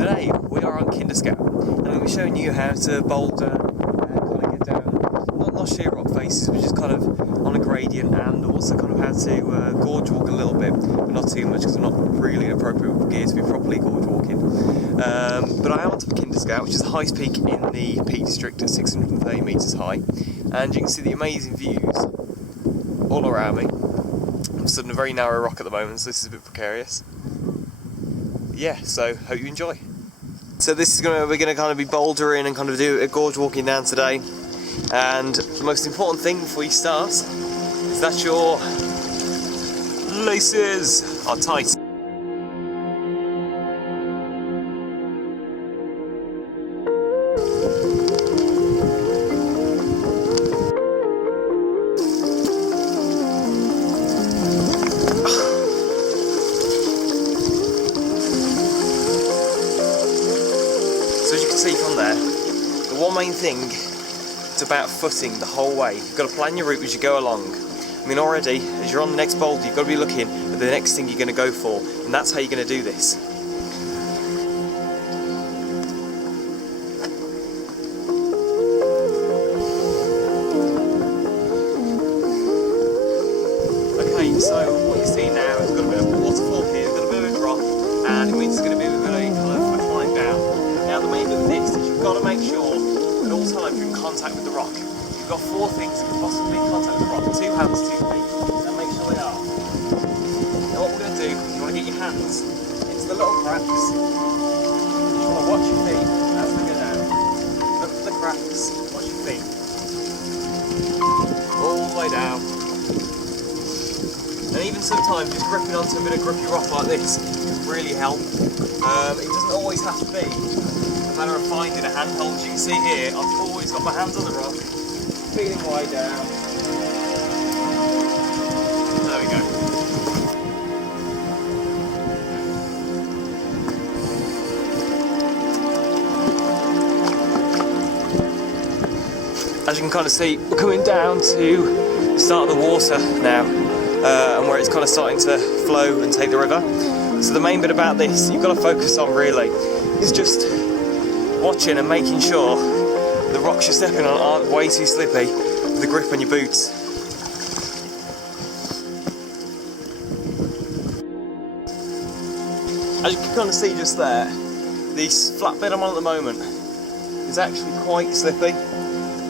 Today we are on Kinder Scout and I'm going to be showing you how to boulder and kind of get down, not sheer rock faces, but just kind of on a gradient, and also kind of how to gorge walk a little bit, but not too much because I'm not really in appropriate gear to be properly gorge walking. But I am on top of Kinder Scout, which is the highest peak in the Peak District at 630 metres high, and you can see the amazing views all around me. I'm stood on a very narrow rock at the moment, so this is a bit precarious. Yeah, so hope you enjoy. So this is we're gonna kind of be bouldering and kind of do a gorge walking down today. And the most important thing before you start is that your laces are tight. So as you can see from there, the one main thing is about footing the whole way. You've got to plan your route as you go along. I mean, already, as you're on the next boulder, you've got to be looking at the next thing you're going to go for, and that's how you're going to do this. Okay, so what you see now is got a bit of a waterfall here, got a bit of a drop, and it means it's going to be a bit of a kind of a climb down. Now the main bit of this is you've got to make sure at all times you're in contact with the rock. You've got four things that can possibly be in contact with the rock: 2 hands, 2 feet, and make sure they are. Now what we're going to do, you want to get your hands into the little cracks. You want to watch your feet as they go down. Look for the cracks, watch your feet. All the way down. And even sometimes just gripping onto a bit of grippy rock like this can really help. It doesn't always have to be a matter of finding a handhold. As you can see here, I've always got my hands on the rock, feeling way down. There we go. As you can kind of see, we're coming down to the start of the water now, and where it's kind of starting to flow and take the river. So the main bit about this you've got to focus on really is just watching and making sure the rocks you're stepping on aren't way too slippy with the grip on your boots. As you can kind of see just there, this flat bit I'm on at the moment is actually quite slippy.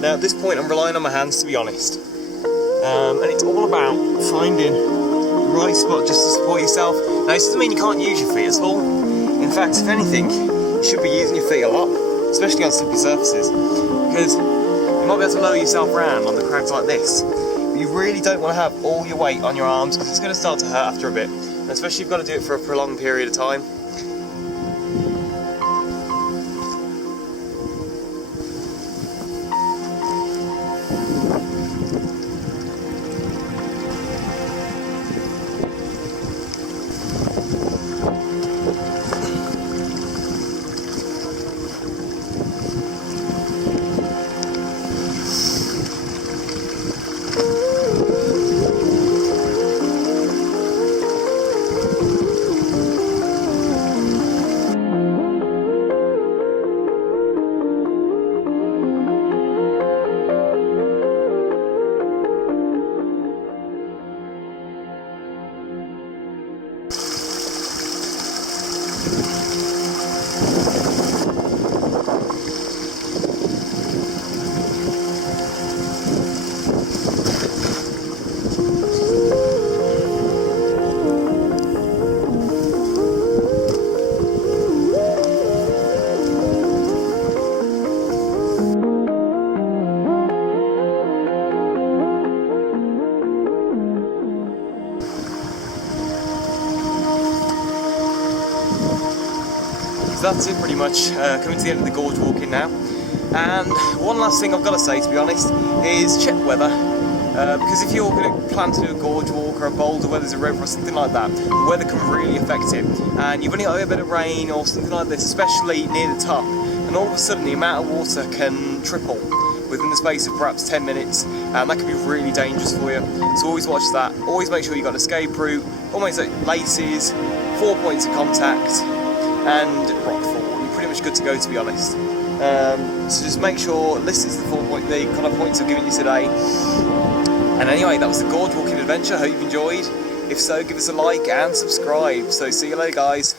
Now at this point I'm relying on my hands, to be honest, and it's all about finding the right spot just to support yourself. Now this doesn't mean you can't use your feet at all. In fact, if anything, you should be using your feet a lot, especially on slippery surfaces, because you might be able to lower yourself around on the crags like this, but you really don't want to have all your weight on your arms because it's going to start to hurt after a bit, and especially if you've got to do it for a prolonged period of time. So that's it pretty much, coming to the end of the gorge walking now. And one last thing I've got to say, to be honest, is check the weather. Because if you're going to plan to do a gorge walk or a boulder where there's a river or something like that, the weather can really affect it. And you've only got a bit of rain or something like this, especially near the top, and all of a sudden the amount of water can triple within the space of perhaps 10 minutes, and that can be really dangerous for you. So always watch that. Always make sure you've got an escape route, always like laces, 4 points of contact, and rock fall. much good to go, to be honest. So just make sure, listen to the kind of points I've given you today. And anyway, that was the gorge walking adventure. Hope you've enjoyed. If so, give us a like and subscribe. So see you later, guys.